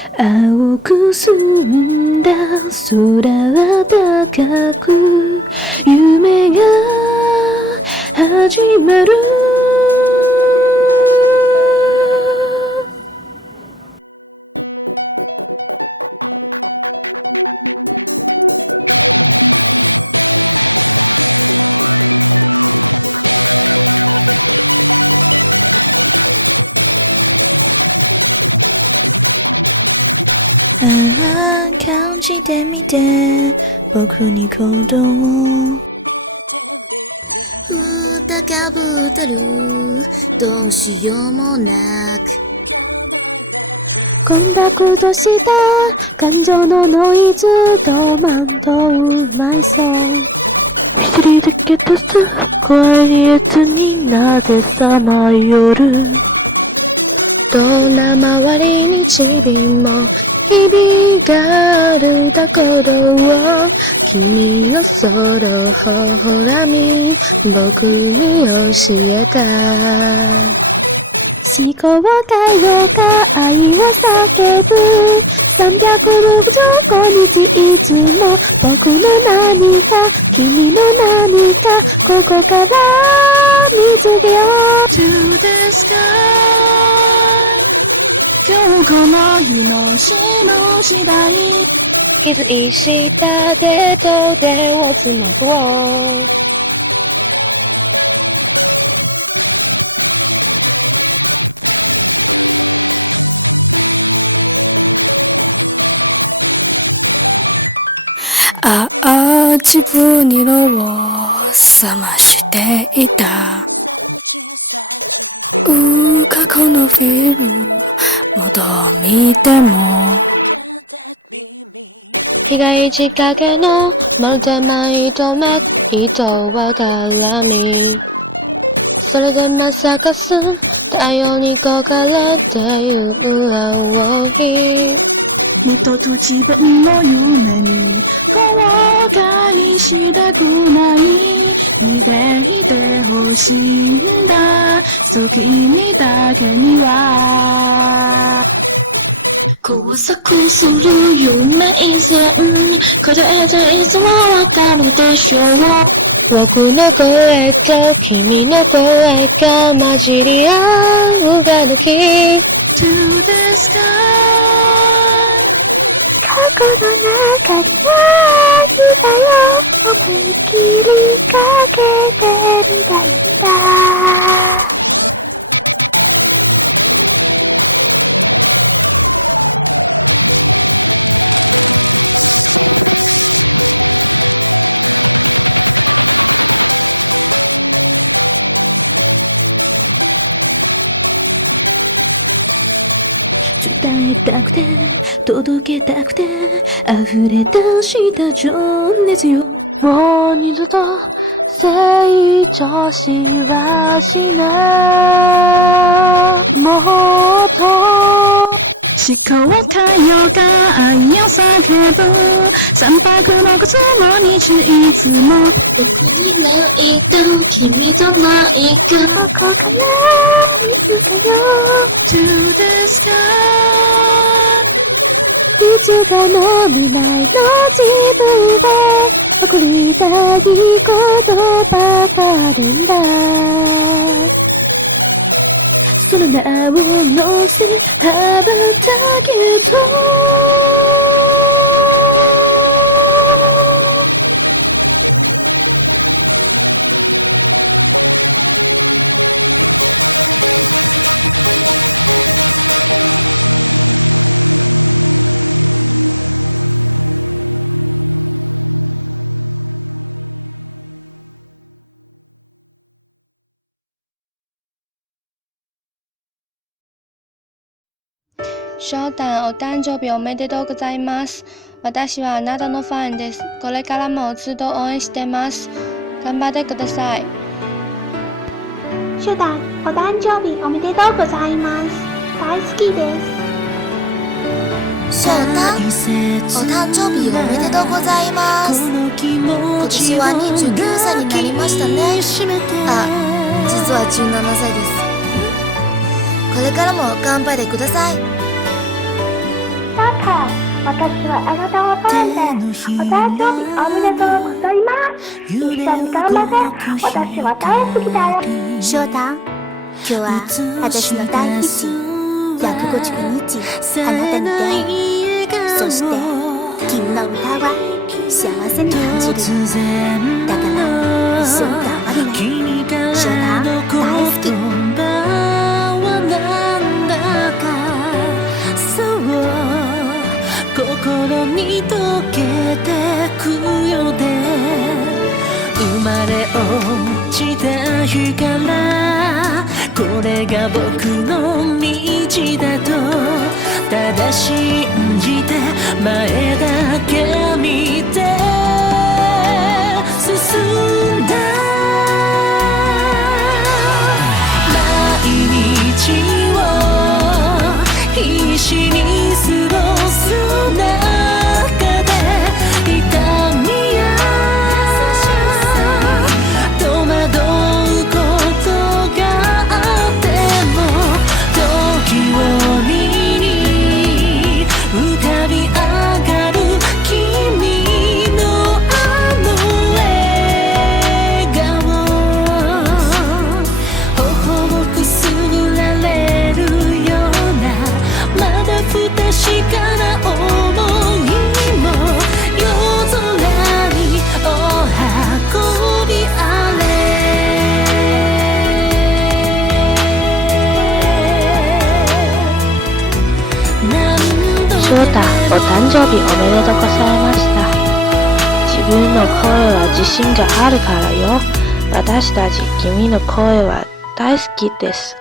青く澄んだ空は高く夢が始まる。ああ、感じてみて、僕に鼓動を。歌かぶってる、どうしようもなく。コンパクトした感情のノイズとまとうマイソン。一人だけとす声にいつになぜさまよる。どんな周りにちびも響がるところを君のそのほらみ僕に教えた。思考を変えようか愛を叫ぶ365日いつも僕の何か君の何かここから見つけよう To the sky 今日この日の下次第気づいした手と手をつなごう。ああ、自分に色を覚ましていた。過去のフィルム、もどう見ても。被害仕掛けのまるで前と目、糸は絡み。それでまさかす太陽に焦がれてゆう青い。二度と自分の夢に後悔したくない。見ていてほしいんだ。そう君だけには。工作する夢以前答えていつもわかるでしょう。僕の声と君の声が混じり合うがだき To the sky 過去の中には来たよ思い切りかけてみたいんだ。伝えたくて届けたくて溢れ出した情熱よ。もう二度と成長しはしない。もっと思考を変えようか愛を叫ぶ三泊の靴も日いつも僕にないと君とないかここから見つかよう To the sky 水が飲みないの自分は誇りたいことばかるんだ。その名を乗せ羽ばたけと翔太、お誕生日おめでとうございます。私はあなたのファンです。これからもずっと応援してます。頑張ってください。初代お誕生日おめでとうございます。大好きです。翔太、お誕生日おめでとうございます。今年は29歳になりましたね。あ、実は17歳です。これからも頑張ってください。タカ、私はあなたのファンです。お誕生日おめでとうございます。一緒に頑張って。私は大好きだよ。翔太、今日は私の大吉159日あなたに出会い、そして君の歌は幸せに感じる。だから一緒に頑張るね。翔太大好き。心に溶けてくよね。生まれ落ちた日からこれが僕の道だとただ信じて前だけ見て進んだ。毎日を必死に過ごす中で痛みや戸惑うことがあっても時を追に浮かび上がる君のあの笑顔、頬をくすぐられるようなまだ不確かな想いも夜空にお運びあれ。翔太、お誕生日おめでとうございました。自分の声は自信があるからよ。私たち君の声は大好きです。